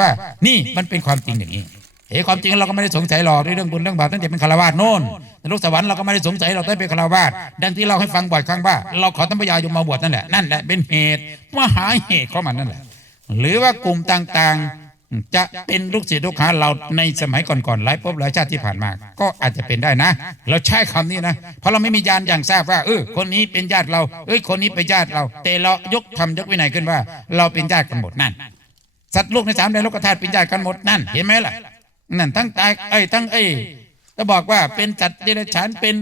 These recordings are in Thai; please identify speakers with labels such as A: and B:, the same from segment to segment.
A: ว่านี่มันเป็นความจริงอย่างนี้เอ้ความจริงเราก็ไม่ได้สงสัยหรอกในเรื่องบุญเรื่องบาปตั้งแต่เป็นคารวาสโน่นในโลกสวรรค์เราก็ไม่ได้สงสัยเราได้เป็นคารวาสดังที่เราให้ฟังบ่อยครั้งว่า เราขอธรรมยายมมาบวชนั่นแหละนั่นแหละเป็นเหตุมหาเหตุของมันนั่นแหละ หรือว่ากลุ่มต่างๆ จะเป็นลูกศิษย์ลูกหาเราในสมัยก่อนๆหลายภพหลายชาติที่ผ่านมา ก็อาจจะเป็นได้นะ เราใช้คำนี้นะ เพราะเราไม่มีญาณอย่างทราบว่าเออคนนี้เป็นญาติเราเอ้ยคนนี้เป็นญาติเรา แต่เรายกทำยกวินัยขึ้นว่า เราเป็นญาติกันหมดนั่น สัตว์โลกในสามแดนโลกธาตุเป็นญาติกันหมดนั่นเห็นไหมล่ะนั่นทั้งตายไอ้ทั้งไอ้จะบอกว่าเป็นสัตว์เดรัจฉานเป็น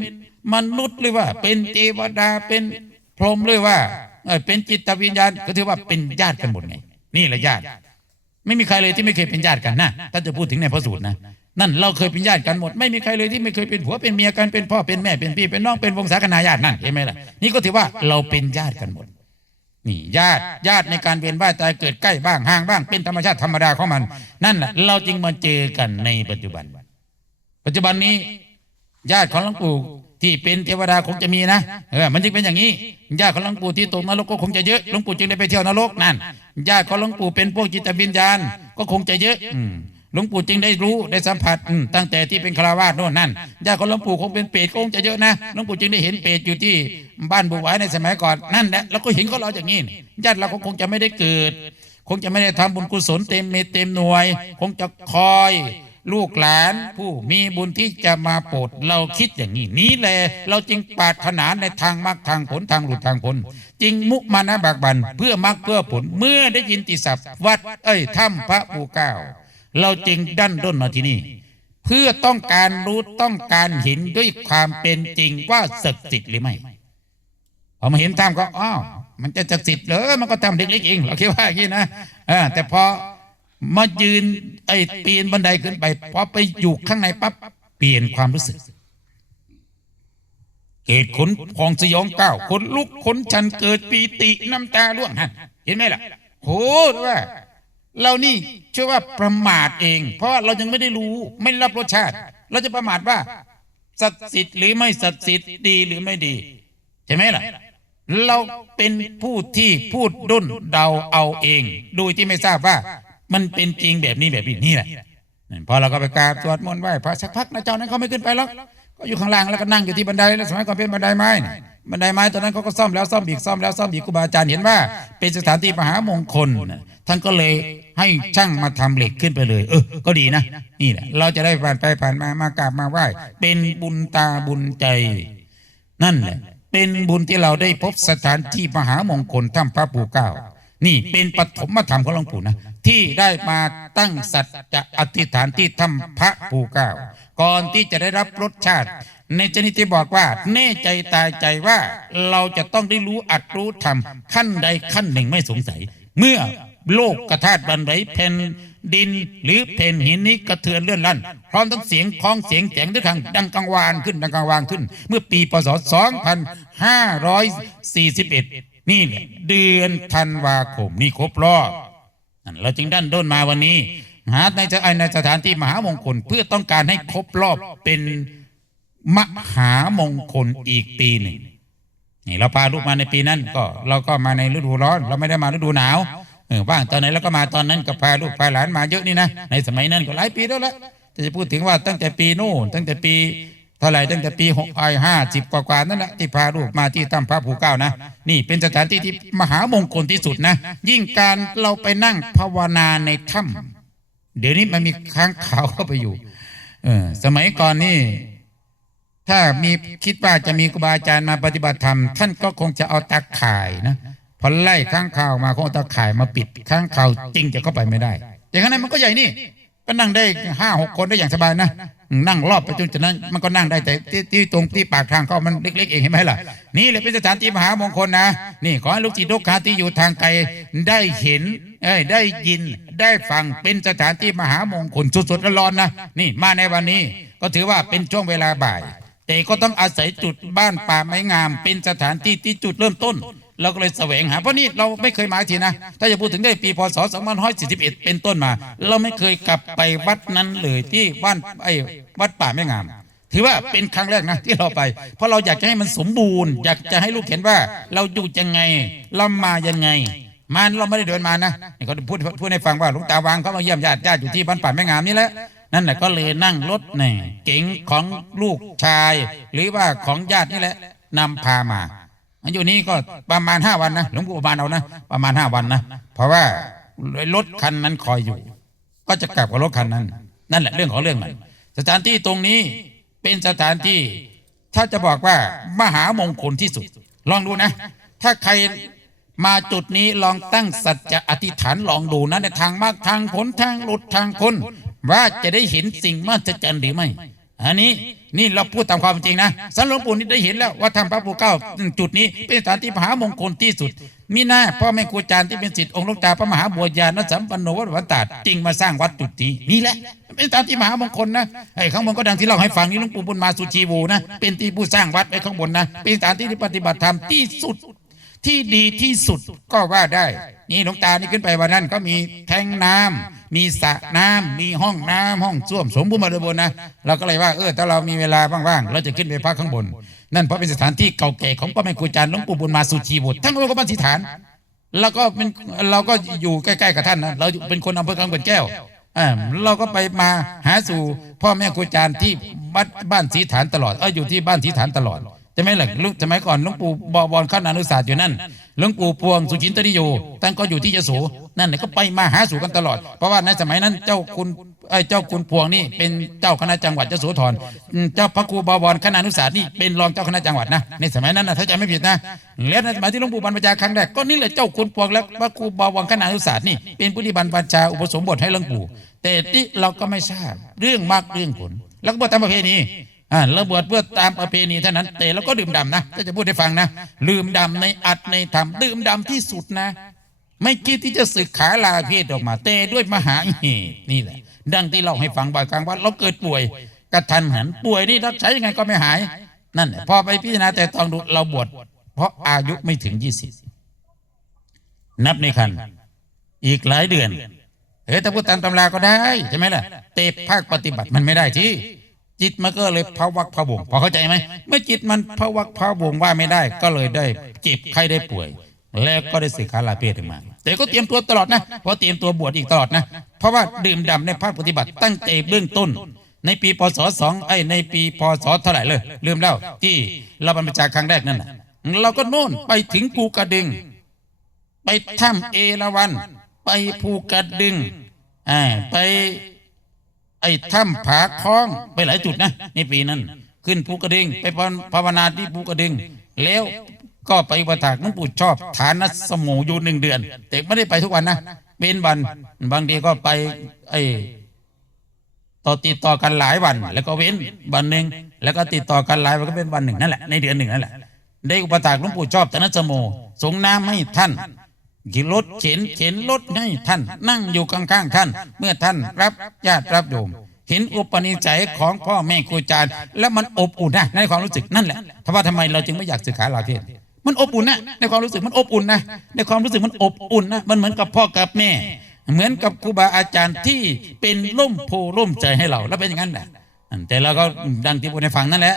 A: มนุษย์หรือว่า เป็นเทวดาเป็นพรหมหรือว่าเอ้ยเป็นจิตวิญญาณก็ถือว่าเป็นญาติกันหมดไง นี่แหละญาติ ไม่มีใครเลยที่ไม่เคยเป็นญาติกันนะถ้าจะพูดถึงในพระสูตรนะนั่นเราเคยเป็นญาติกันหมด ไม่มีใครเลยที่ไม่เคยเป็นผัวเป็นเมียกันเป็นพ่อเป็นแม่เป็นพี่เป็นน้องเป็นวงศาคณาญาตินั่นเห็นไหมล่ะนี่ก็ถือว่าเราเป็นญาติกันหมด นี่ญาติญาติในการเวียนว่ายตายเกิดใกล้บ้างห่างบ้างเป็นธรรมชาติธรรมดาของมัน นั่นแหละเราจึงมาเจอกันในปัจจุบัน ปัจจุบันนี้ ญาติของหลวงปู่ที่เป็นเทวดาคงจะมีนะเออมันจึงเป็นอย่างนี้ญาติของหลวงปู่ที่ตกนรกก็คงจะเยอะหลวงปู่จึงได้ไปเที่ยวนรกนั่นญาติของหลวงปู่เป็นพวกจิตวิญญาณก็คงจะเยอะอืม หลวงปู่จึงได้รู้ได้สัมผัสตั้งแต่ที่เป็นคารวาสโน่นนั่นญาติของหลวงปู่คงเป็นเปรตคงจะเยอะนะหลวงปู่จึงได้เห็นเปรตอยู่ที่บ้านบุหวายในสมัยก่อนนั่นแหละเราก็เห็นเขาเราอย่างนี้ญาติเราก็คงจะไม่ได้เกิด คงจะไม่ได้ทำบุญกุศลเต็มเม็เต็มหน่วย คงจะคอยลูกหลานผู้มีบุญที่จะมาโปรดเราคิดอย่างนี้นี้แหละเราจึงปาถนาในทางมรรคทางผลทางหลุดทางผลจึงมุมานะบากบันเพื่อมรรคเพื่อผลเมื่อได้ยินติศัพท์วัดเอ้ยถ้ำพระภูเก้า เราจึงดันด้นมาที่นี่ เพื่อต้องการรู้ต้องการเห็นด้วยความเป็นจริงว่าศักดิ์สิทธิ์หรือไม่พอมาเห็นถ้ำก็อ้าวมันจะศักดิ์สิทธิ์เหรอมันก็ทำเล็กๆเองเราคิดว่าอย่างนี้นะอแต่พอมายืนไอ้ปีนบันไดขึ้นไปพอไปอยู่ข้างในปั๊บเปลี่ยนความรู้สึกเกิดขนพองสยองก้าวขนลุกขนชันเกิดปีติน้ำตาร่วงฮะเห็นไหมล่ะโหว่า เรานี่เชื่อว่าประมาทเอง เพราะว่าเรายังไม่ได้รู้ไม่รับรสชาติ เราจะประมาทว่าศักดิ์สิทธิ์หรือไม่ศักดิ์สิทธิ์ดีหรือไม่ดี ใช่ไหมล่ะ เราเป็นผู้ที่พูดด้นเดาเอาเอง โดยที่ไม่ทราบว่า มันเป็นจริงแบบนี้แบบนี้นี่แหละพอเราก็ไปกราบสวดมนต์ไหว้พระสักพักนะเจ้านั้นเขาไม่ขึ้นไปหรอกก็อยู่ข้างล่างแล้วก็นั่งอยู่ที่บันไดแล้วสมัยก่อนเป็นบันไดไม้บันไดไม้ตอนนั้นเขาก็ซ่อมแล้วซ่อมอีกซ่อมแล้วซ่อมอีกครูบาอาจารย์เห็นว่า เป็นสถานที่มหามงคลนะ ท่านก็เลยให้ช่างมาทำเหล็กขึ้นไปเลย เออ ก็ดีนะนี่แหละเราจะได้ผ่านไปผ่านมามากราบมาไหว้เป็นบุญตาบุญใจ นั่นแหละเป็นบุญที่เราได้พบสถานที่มหามงคลถ้ำพระปู่เก้า นี่เป็นปฐมธรรมของหลวงปู่นะที่ได้มาตั้งสัจจะอธิษฐานที่ถ้ำพระปู่เก้า ก่อนที่จะได้รับรสชาติ ในชนิดที่บอกว่า แน่ใจตายใจว่าเราจะต้องได้รู้อัดรู้ธรรมขั้นใดขั้นหนึ่งไม่สงสัย เมื่อ โลกกระธาตุบันไหวแผ่นดินหรือแผ่นหินนี้กระเทือนเลื่อนลั่นพร้อมทั้งเสียงคล้องเสียงแสงด้วยทางดังกังวานขึ้นดังกังวานขึ้น เมื่อปีพศ 2541 นี่แหละเดือนธันวาคมนี่ครบรอบนั่นเราจึงดันด้นมาวันนี้ หาในจะในสถานที่มหามงคลเพื่อต้องการให้ครบรอบเป็นมหามงคลอีกปีหนึ่งนี่เราพาลูกมาในปีนั้นก็เราก็มาในฤดูร้อน เราไม่ได้มาฤดูหนาว ว่างตอนไหนเราก็มาตอนนั้นก็พาลูกพาหลานมาเยอะนี่นะในสมัยนั้นก็หลายปีแล้วละแต่จะพูดถึงว่าตั้งแต่ปีโน่นตั้งแต่ปีเท่าไหร่ตั้งแต่ปีหกไอห้าสิบกว่าๆนั่นแหละที่พาลูกมาที่ถ้ำพระภูเก้านะนี่เป็นสถานที่ที่มหามงคลที่สุดนะ ยิ่งการเราไปนั่งภาวนาในถ้ำเดี๋ยวนี้มันมีค้างขาวเข้าไปอยู่ เออสมัยก่อนนี่ถ้ามีคิดว่าจะมีครูบาอาจารย์มาปฏิบัติธรรม ท่านก็คงจะเอาตาข่ายนะ พอไล่ข้างข่าวมาคงเอาตาข่ายมาปิดข้างข่าวจริงจะเข้าไปไม่ได้ อย่างนั้นมันก็ใหญ่นี่ ก็นั่งได้ห้าหกคนได้อย่างสบายนะนั่งรอบไปจนจากนั้นมันก็นั่งได้แต่ที่ตรงที่ปากทางเข้ามันเล็กๆเองเห็นไหมล่ะ นี่แหละเป็นสถานที่มหามงคลนะ นี่ขอให้ลูกศิษย์ลูกค้าที่อยู่ทางไกลได้เห็นได้ยินได้ฟังเป็นสถานที่มหามงคลสุดๆร้อนนะนี่มาในวันนี้ก็ถือว่าเป็นช่วงเวลาบ่าย แต่ก็ต้องอาศัยจุดบ้านป่าไม้งาม เป็นสถานที่ที่จุดเริ่มต้น เราก็เลยแสวงหาเพราะนี่เราไม่เคยมาทีนะ ถ้าจะพูดถึงได้ปีพศ2541 เป็นต้นมา เราไม่เคยกลับไปวัดนั้นเลยที่บ้านไอ้วัดป่าไม้งาม ถือว่าเป็นครั้งแรกนะที่เราไป เพราะเราอยากจะให้มันสมบูรณ์ อยากจะให้ลูกเห็นว่า เราอยู่ยังไงเรามายังไงมันเราไม่ได้เดินมานะเขาพูดพูดให้ฟังว่าหลวงตาวางเขามาเยี่ยมญาติญาติอยู่ที่บ้านป่าแม่งามนี่แหละนั่นแหละก็เลยนั่งรถเนี่เก๋งของลูกชาย หรือว่าของญาตินี่แหละนำพามา อายุนี้ก็ประมาณห้าวันนะหลวงปู่ประมาณเอานะประมาณห้าวันนะเพราะว่ารถคันนั้นคอยอยู่ ก็จะกลับกับรถคันนั้น นั่นแหละเรื่องของเรื่องมันสถานที่ตรงนี้เป็นสถานที่ ถ้าจะบอกว่ามหามงคลที่สุด ลองดูนะ ถ้าใครมาจุดนี้ลองตั้งสัจจะอธิษฐานลองดูนะในทางมากทางผลทางหลุดทางคนว่าจะได้เห็นสิ่งมหัศจรรย์หรือไม่ อันนี้ นี่เราพูดตามความจริงนะสันหลวงปู่นี่ได้เห็นแล้วว่าทำพระปู่เก้าจุดนี้เป็นสถานที่มหามงคลที่สุด มีหน้าพ่อแม่ครูอาจารย์ที่เป็นศิษย์องค์ลวงตาพระมหาบัวญาณสัมปันโนวัดวันตาดจริงมาสร้างวัดจุดนี้นี่แหละ เป็นสถานที่มหามงคลนะไอ้ข้างบนก็ดังที่เล่าให้ฟังนี่หลวงปู่บุญมาสุชีวูนะ เป็นที่ผู้สร้างวัดไว้ข้างบนนะ เป็นสถานที่ที่ปฏิบัติธรรมที่สุดที่ดีที่สุดก็ว่าได้ นี่หลวงตานี่ขึ้นไปวันนั้นก็มีแทงน้ำ มีสระน้ำมีห้องน้ำห้องส้วมสมบูรณ์บริบูรณ์นะเราก็เลยว่าเออถ้าเรามีเวลาว่างๆเราจะขึ้นไปพักข้างบน นั่นเพราะเป็นสถานที่เก่าแก่ของพ่อแม่ครูอาจารย์หลวงปู่บุญมาสุชีบุตรทั้งหมดก็เป็นสิฐาน แล้วก็เป็นเราก็อยู่ใกล้ๆกับท่านนะเราเป็นคนอำเภอกลางเปิดแก้วอ่าเราก็ไปมาหาสู่พ่อแม่ครูอาจารย์ที่บ้านบ้านสีฐานตลอดเอออยู่ที่บ้านสีฐานตลอดใช่ไหมล่ะลุงสมัยก่อนหลวงปู่บวรข้านานุศาสตร์อยู่นั่น หลวงปู่พวงสุจินตริโยท่านก็อยู่ที่ยโสนั่นน่ะก็ไปมาหาสู่กันตลอด เพราะว่าในสมัยนั้นเจ้าคุณไอ้เจ้าคุณพวงนี่เป็นเจ้าคณะจังหวัดยโสธรเจ้าพระครูบวรคณานุศาสนี่เป็นรองเจ้าคณะจังหวัดนะในสมัยนั้นนะถ้าจำไม่ผิดนะแล้วในสมัยที่หลวงปู่บรรพชาครั้งแรกก็นี่แหละเจ้าคุณพวงและพระครูบวรคณานุศาสนี่เป็นผู้ที่บรรพชาอุปสมบทให้หลวงปู่แต่ที่เราก็ไม่ทราบเรื่องมากเรื่องผล แล้วก็บวชตามประเพณี อ่าเราบวชเพื่อตามประเพณีเท่านั้น แต่เราก็ดื่มดำนะถ้าจะพูดให้ฟังนะดื่มดำในอัดในธรรมดื่มดำที่สุดนะ ไม่คิดที่จะสึกขาลาเพศออกมา แต่ด้วยมหาเหตุนี่แหละ ดังที่เราให้ฟังบ่อยครั้งว่าเราเกิดป่วยกระทันหันป่วยนี่รักษายังไงก็ไม่หาย นั่นแหละพอไปพิจารณาแต่ต้องดูเราบวชเพราะอายุไม่ถึงยี่สิบนับในคันอีกหลายเดือนเฮ้ยถ้าพูดตามตำราก็ได้ใช่ไหมล่ะแต่ภาคปฏิบัติมันไม่ได้ที่ จิตมันก็เลยพะวักพะวงพอเข้าใจไหมเมื่อจิตมันพะวักพะวงว่าไม่ได้ ก็เลยได้เจ็บไข้ได้ป่วย แล้วก็ได้สึกขาลาเพศออกมา แต่ก็เตรียมตัวตลอดนะเพราะเตรียมตัวบวชอีกตลอดนะ เพราะว่าดื่มด่ำในภาคปฏิบัติตั้งแต่เบื้องต้น ในปีพศสองไอ้ในปีพศเท่าไหร่เลยลืมแล้วที่เราบรรพชาครั้งแรกนั่นน่ะเราก็โน่นไปถึงภูกระดึง ไปถ้ำเอราวัน ไปภูกระดึงอ่าไป ไอ้ถ้ำผาคล้องไปหลายจุดนะในปีนั้น ขึ้นภูกระดึงไปภาวนาที่ภูกระดึง แล้วก็ไปประถากหลวงปู่ชอบฐานสมูอยู่หนึ่งเดือน แต่ไม่ได้ไปทุกวันนะเป็นวันบางทีก็ไป ไอ้ต่อติดต่อกันหลายวัน แล้วก็เว้นวันหนึ่งแล้วก็ติดต่อกันหลายวันก็เป็นวันหนึ่งนั่นแหละในเดือนหนึ่งนั่นแหละได้อุปถากหลวงปู่ชอบฐานสมูสงน้ำให้ท่าน ขี่รถเข็นเข็นรถให้ท่าน นั่งอยู่ข้างๆท่าน เมื่อท่านรับญาติรับโยมเห็นอุปนิสัยของพ่อแม่ครูอาจารย์แล้วมันอบอุ่นนะในความรู้สึกนั่นแหละถ้าว่าทำไมเราจึงไม่อยากศึกษาลาเพศมันอบอุ่นนะในความรู้สึกมันอบอุ่นนะในความรู้สึกมันอบอุ่นนะมันเหมือนกับพ่อกับแม่ เหมือนกับครูบาอาจารย์ที่เป็นร่มโพร่มใจให้เราแล้วเป็นอย่างนั้นแหละแต่เราก็ดังที่พูดในฟังนั่นแหละ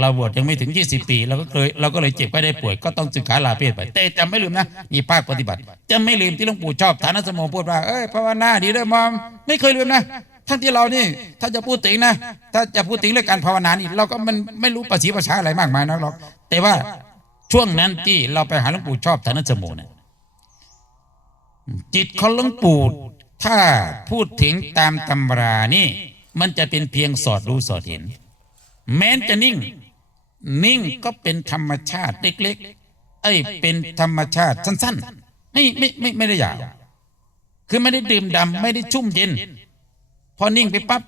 A: เราบวชยังไม่ถึง 20 ปีเราก็เคยเราก็เลยเจ็บไข้ได้ป่วยก็ต้องศึกษาลาเพศไป แต่จำไม่ลืมนะนี่ภาคปฏิบัติจะไม่ลืมที่หลวงปู่ชอบฐานสมโมพูดว่าเอ้ยภาวนาดีด้วยมอมไม่เคยลืมนะทั้งที่เรานี่ถ้าจะพูดถึงนะ ถ้าจะพูดถึงเรื่องการภาวนานี่เราก็มันไม่รู้ภาษีภาษาอะไรมากมายนักหรอก แต่ว่าช่วงนั้นที่เราไปหาหลวงปู่ชอบฐานสมโมเนี่ยจิตของหลวงปู่ถ้าพูดถึงตามตำรานี่ มันจะเป็นเพียงสอดรู้สอดเห็น แม้นจะนิ่ง นิ่งก็เป็นธรรมชาติเล็กๆ เอ้ย เป็นธรรมชาติสั้นๆ ไม่ไม่ไม่ไม่ได้ยาว คือไม่ได้ดื่มดำไม่ได้ชุ่มเย็น พอนิ่งไปปั๊บ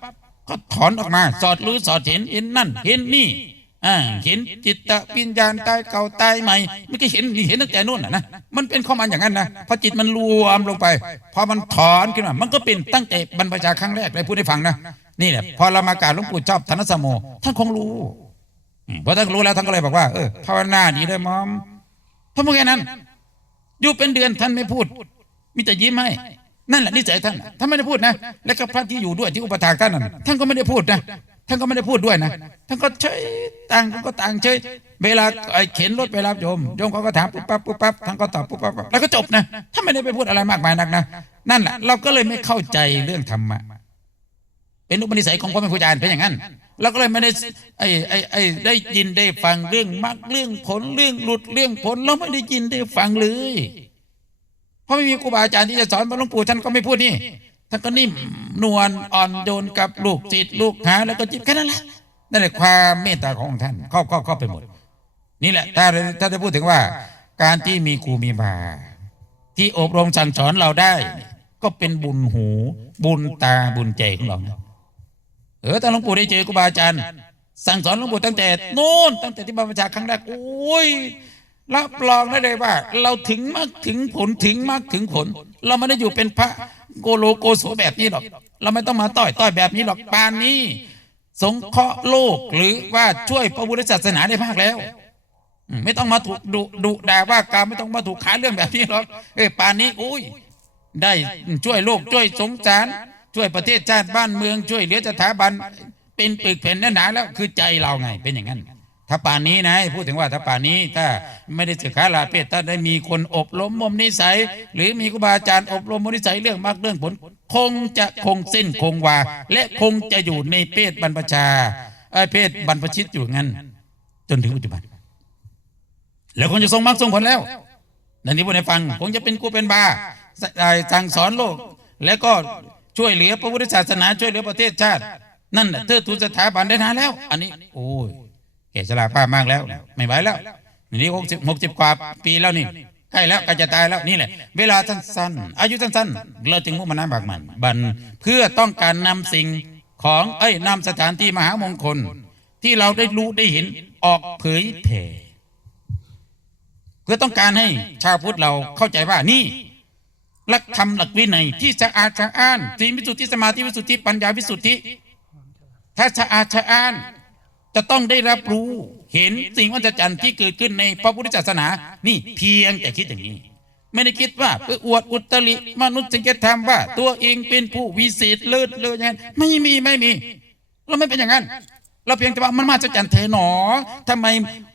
A: ก็ถอนออกมา สอดรู้สอดเห็นเห็นนั่น เห็นนี่อ่าเห็นจิตตวิญญาณตายเก่าตายใหม่ไม่ก็เห็นเห็นตั้งแต่นู่นนะนะมันเป็นข้อมันอย่างนั้นนะพอจิตมันรวมลงไป พอมันถอนขึ้นมามันก็เป็นตั้งแต่บรรพชาครั้งแรกเลยพูดให้ฟังนะนี่แหละพอเรามากราบหลวงปู่ชอบธนสมโมท่านคงรู้ อืมพอท่านรู้แล้วท่านก็เลยบอกว่าเออภาวนาดีเลยมอมเพราะเมื่อแค่นั้น อยู่เป็นเดือนท่านไม่พูด มีแต่ยิ้มให้นั่นแหละนิสัยท่านท่านไม่ได้พูดนะ แล้วก็พระที่อยู่ด้วยที่อุปถากท่านนั้นท่านก็ไม่ได้พูดนะท่านก็ไม่ได้พูดด้วยนะท่านก็เฉยต่างก็ต่างเฉยเวลาเข็นรถไปรับโยมโยมเขาก็ถามปุ๊บปั๊บปุ๊บปั๊บท่านก็ตอบปุ๊บปั๊บปั๊บแล้วก็จบนะท่านไม่ได้ไปพูดอะไรมากมายนักนะนั่นแหละเราก็เลยไม่เข้าใจเรื่องธรรมะเป็นอุปนิสัยของพ่อแม่ครูอาจารย์เป็นอย่างนั้น เราก็เลยไม่ได้ไอ้ไอ้ไอ้ได้ยินได้ฟังเรื่องมรรคเรื่องผลเรื่องหลุดเรื่องผล เราไม่ได้ยินได้ฟังเลย เพราะไม่มีครูบาอาจารย์ที่จะสอนหลวงปู่ท่านก็ไม่พูดนี่ท่านก็นิ่มนวลอ่อนโยนกับลูกศิษย์ลูกหาแล้วก็จิบแค่นั้นแหละนั่นแหละความเมตตาของท่านครอบครอบครอบไปหมด นี่แหละถ้าถ้าจะพูดถึงว่า การที่มีครูมีบาที่อบรมสั่งสอนเราได้ ก็เป็นบุญหู บุญตาบุญใจของเรานะ เออถ้าหลวงปู่ได้เจอครูบาอาจารย์ สั่งสอนหลวงปู่ตั้งแต่โน่นตั้งแต่ที่บรรพชาครั้งแรกโอ้ยรับรองได้เลยว่า เราถึงมากถึงผลถึงมากถึงผล เราไม่ได้อยู่เป็นพระโกโลโกโสแบบนี้หรอก เราไม่ต้องมาต้อยต้อยแบบนี้หรอกปานนี้ สงเคราะห์โลกหรือว่าช่วยพระพุทธศาสนาได้มากแล้ว ไม่ต้องมาถูกดุดุด่าว่ากาวไม่ต้องมาถูกขายเรื่องแบบนี้หรอกเอ้ยปานนี้อุ้ยได้ช่วยโลกช่วยสงสาร ช่วยประเทศชาติบ้านเมืองช่วยเหลือสถาบันเป็นปึกแผ่นแน่นหนาแล้วคือใจเราไงเป็นอย่างนั้นถ้าป่านนี้นะพูดถึงว่าถ้าป่านนี้ถ้าไม่ได้ศึกษาลาเพศถ้าได้มีคนอบรมมมนิสัย หรือมีครูบาอาจารย์อบรมมมนิสัยเรื่องมรรคเรื่องผล คงจะคงเส้นคงวา และคงจะอยู่ในเพศบรรพชาเพศบรรพชิตอยู่งั้น จนถึงปัจจุบัน แล้วคงจะทรงมรรคทรงผลแล้วนั่นที่พูดให้ฟังคงจะเป็นกูเป็นบาสสั่งสอนโลก แล้วก็ ช่วยเหลือพระพุทธศาสนาช่วยเหลือประเทศชาติ นั่นเทิดทูนสถาบันได้นานแล้ว อันนี้ โอ้ยแก่ชราภาพมากแล้ว ไม่ไหวแล้วนี่หกสิบหกสิบกว่าปีแล้วนี่ใกล้แล้วใกล้จะตายแล้วนี่แหละ เวลาสั้นๆอายุสั้นๆเราจึงมุ่งมานะบากมันบันเพื่อต้องการนำสิ่งของเอ้ยนำสถานที่มหามงคล ที่เราได้รู้ได้เห็นออกเผยแผ่เพื่อต้องการให้ชาวพุทธเราเข้าใจว่านี่ หลักธรรมหลักวินัย ที่สะอาดสะอ้านสีวิสุทธิสมาธิวิสุทธิปัญญาวิสุทธิ ถ้าสะอาดสะอ้าน จะต้องได้รับรู้เห็นสิ่งวัฏจันทร์ที่เกิดขึ้นในพระพุทธศาสนา นี่เพียงแต่คิดอย่างนี้ ไม่ได้คิดว่าเพื่ออวดอุตริมนุษยธรรมว่า ตัวเองเป็นผู้วิเศษเลิศเลออย่างนั้นไม่มีไม่มี เราไม่เป็นอย่างนั้น เราเพียงแต่ว่ามันมาจากจันทร์เทหนอทำไม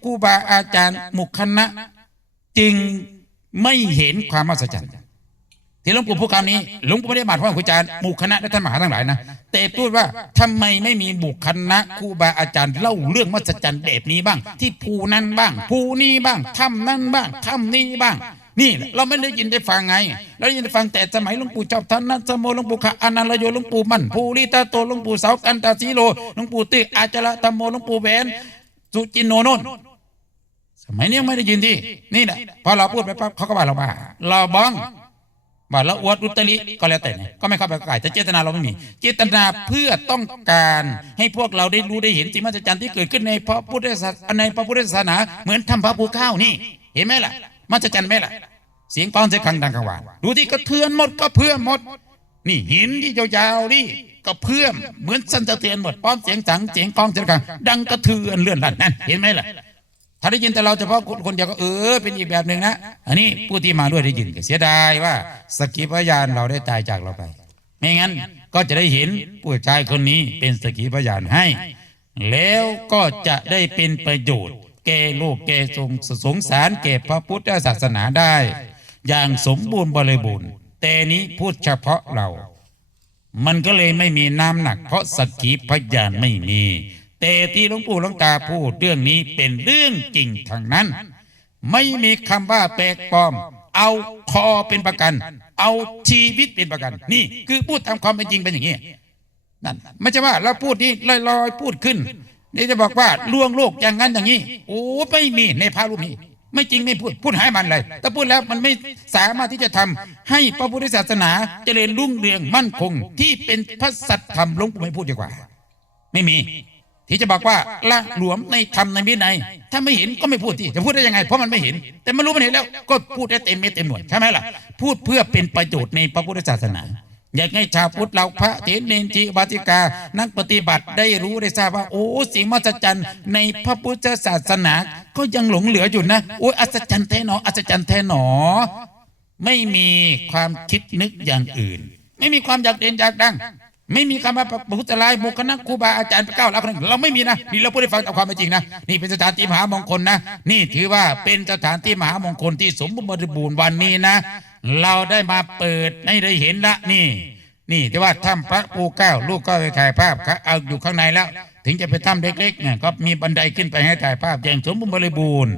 A: ครูบาอาจารย์มุขคณะจึงไม่เห็นความมหัศจรรย์ ที่หลวงปู่พูดคำนี้หลวงปู่ไม่ได้หมายความว่าครูอาจารย์หมู่คณะและท่านมหาทั้งหลายนะแต่พูดว่าทำไมไม่มีหมู่คณะครูบาอาจารย์เล่าเรื่องมหัศจรรย์แบบนี้บ้าง ที่ภูนั้นบ้างภูนี้บ้างถ้ำนั้นบ้างถ้ำนี้บ้างนี่เราไม่ได้ยินได้ฟังไง เราได้ยินได้ฟังแต่สมัยหลวงปู่จอบท่านนัสโมหลวงปู่ขะอนันตโยหลวงปู่มั่นภูริตาโตหลวงปู่เสากันตาสีโลหลวงปู่ตื้ออาจาระธรรมโมหลวงปู่แหวนสุจินโนโนนสมัยนี้ไม่ได้ยินที่นี่แหละพอเราพูดไปปั๊บเขาก็ว่าเราบ้าเราบ้อง ว่าเราอวดอุตริก็แล้วแต่เนี่ยก็ไม่เข้าไปก่ายแต่เจตนาเราไม่มี เจตนาเพื่อต้องการให้พวกเราได้รู้ได้เห็นสิ่งมหัศจรรย์ที่เกิดขึ้นในพระพุทธศาสนาในพระพุทธศาสนาเหมือนทำพระภูข้าวนี่ เห็นไหมล่ะมหัศจรรย์ไหมล่ะ เสียงป้อนเสียงคังดังกังวานดูที่กระเทือนหมดก็เพื่อมหมด นี่หินที่ยาวๆนี่ก็เพื่อมเหมือนสั่นสะเทือนหมดป้อนเสียงสังเสียงกลองเสียงกลางดังกระเทือนเลื่อนลั่นนั่นเห็นไหมล่ะ ถ้าได้ยินแต่เราเฉพาะคนเดียวก็เออเป็นอีกแบบหนึ่งนะ อันนี้ผู้ที่มาด้วยได้ยินก็เสียดายว่าสกิพยานเราได้ตายจากเราไป ไม่งั้นก็จะได้เห็นผู้ชายคนนี้เป็นสกิพยานให้ แล้วก็จะได้เป็นประโยชน์ แก่โลกแก่สงสงสารแก่พระพุทธศาสนาได้ อย่างสมบูรณ์บริบูรณ์ แต่นี้พูดเฉพาะเรา มันก็เลยไม่มีน้ำหนัก เพราะสกขีพยานไม่มี แต่ที่หลวงปู่หลวงตาพูดเรื่องนี้เป็นเรื่องจริงทางนั้น ไม่มีคำว่าแปลกปลอม เอาคอเป็นประกัน เอาชีวิตเป็นประกัน นี่คือพูดตามความเป็นจริงเป็นอย่างนี้นั่นไม่ใช่ว่าเราพูดนี่ลอยๆพูดขึ้น นี่จะบอกว่าล่วงโลกอย่างนั้นอย่างนี้ โอ้ไม่มีในพระรูปนี้ ไม่จริงไม่พูดพูดให้มันเลยแต่พูดแล้วมันไม่สามารถที่จะทำให้พระพุทธศาสนาเจริญรุ่งเรืองมั่นคงที่เป็นพระสัตธรรมหลวงปู่ไม่พูดดีกว่า ไม่มี ที่จะบอกว่าละหลวมในธรรมในวินัย ถ้าไม่เห็นก็ไม่พูดที่จะพูดได้ยังไง เพราะมันไม่เห็น แต่มันรู้มันเห็นแล้วก็พูดได้เต็มเม็ดเต็มหน่วยใช่ไหมล่ะพูดเพื่อเป็นประโยชน์ในพระพุทธศาสนาอยากให้ชาวพุทธเราพระเถรเนนจีบาติกา นักปฏิบัติได้รู้ได้ทราบว่า โอ้สิ่งมหัศจรรย์ในพระพุทธศาสนา ก็ยังหลงเหลืออยู่นะ โอ้ยอัศจรรย์แท้หนออัศจรรย์แท้หนอ ไม่มีความคิดนึกอย่างอื่น ไม่มีความอยากเด่นอยากดัง ไม่มีคำว่าประพุทธลายโมคณะครูบาอาจารย์พระเก้าแล้วคนนั้นเราไม่มีนะนี่เราพูดให้ฟังตามความเป็นจริงนะนี่เป็นสถานที่มหามงคลนะ นี่ถือว่าเป็นสถานที่มหามงคลที่สมบูรณ์บริบูรณ์วันนี้นะ เราได้มาเปิดให้ได้เห็นละนี่ นี่แต่ว่าถ้ำพระปูเก้าลูกก็ไปถ่ายภาพครับเอาอยู่ข้างในแล้ว ถึงจะเป็นถ้ำเล็กๆเนี่ยก็มีบันไดขึ้นไปให้ถ่ายภาพอย่างสมบูรณ์บริบูรณ์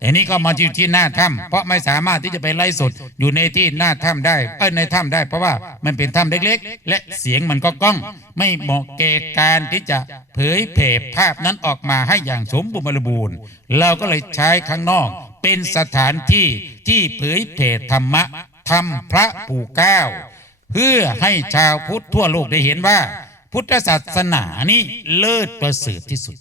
A: แต่นี่ก็มาอยู่ที่หน้าถ้ำเพราะไม่สามารถที่จะไปไล่สดอยู่ในที่หน้าถ้ำได้เอ้ยในถ้ำได้ เพราะว่ามันเป็นถ้ำเล็กๆ และเสียงมันก็ก้อง ไม่เหมาะแก่การที่จะเผยแผ่ภาพนั้นออกมาให้อย่างสมบูรณ์บริบูรณ์เราก็เลยใช้ข้างนอก เป็นสถานที่ที่เผยแผ่ธรรมะธรรมพระปู่เก้าเพื่อให้ชาวพุทธทั่วโลกได้เห็นว่า พุทธศาสนานี้เลิศประเสริฐที่สุด